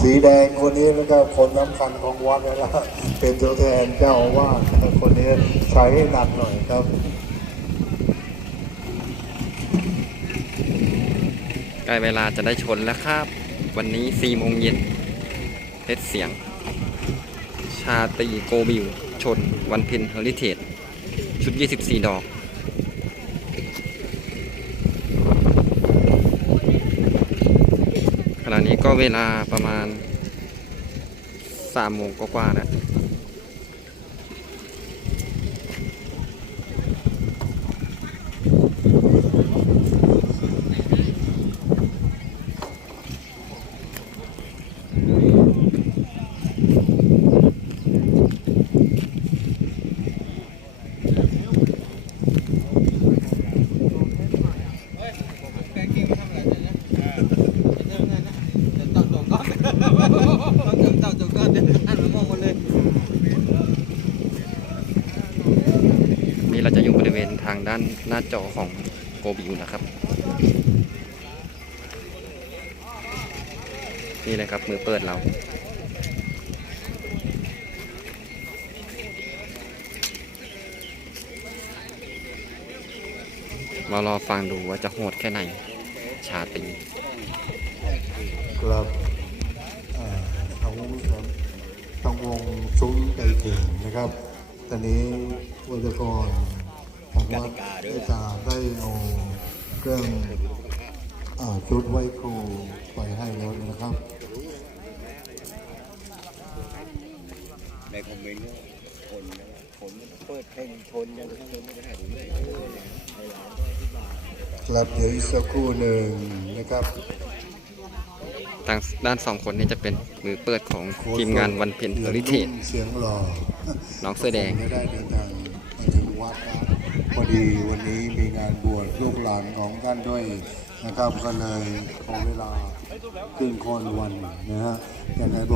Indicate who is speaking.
Speaker 1: สีแดงคนนี้นะครับคนน้ำคัญของวัดนะครับเป็นตัวแทนเจ้าอาวาคนนี้ใช้ให้หนักหน่อยครับ
Speaker 2: ใกล้เวลาจะได้ชนแล้วครับ วันนี้4โมงเย็นเทสเสียง ชาตีโกบิว ชน วันเพ็ญเฮอริเทจชุด 24 ดอก ขณะ นี้ก็เวลาประมาณ3โมงกว่าๆนะว นี่เราจะอยู่บริเวณ ทางด้านหน้าจอของโกบิวนะครับ นี่เลยครับมือเปิดเรามารอฟังดูว่าจะโหดแค่ไหน ชาตรี
Speaker 1: ครับเอ่อทั้งครับทั้งวงซุ้มไก่เก่งนะครับ ตอนนี้วัตกร ทางวัดได้จาได้เอาเครื่องอาชุดไหว้ครูไปให้แล้วนะครับ
Speaker 3: ในคอมเมนต์ก็คนนะคนเปิดเพลงชนยังข้างบนไม่ได้ถ่ายดูเลยในร้าน
Speaker 1: ครับเดี๋ยวอีกสักครู่หนึ่งนะครับ
Speaker 2: ทางด้านสองคนนี้จะเป็นมือเปิดของทีมงานวันเพ็ญเฮอริเทจ
Speaker 1: เสียงหล่อ
Speaker 2: น้องเสื้อแดง
Speaker 1: ไม่ได้เดินทางมาถึงวัดนะ พอดีวันนี้มีงานบวชลูกหลานของท่านด้วยนะครับก็เลยขอเวลาครึ่งค่อนวันนะฮะอย่างไร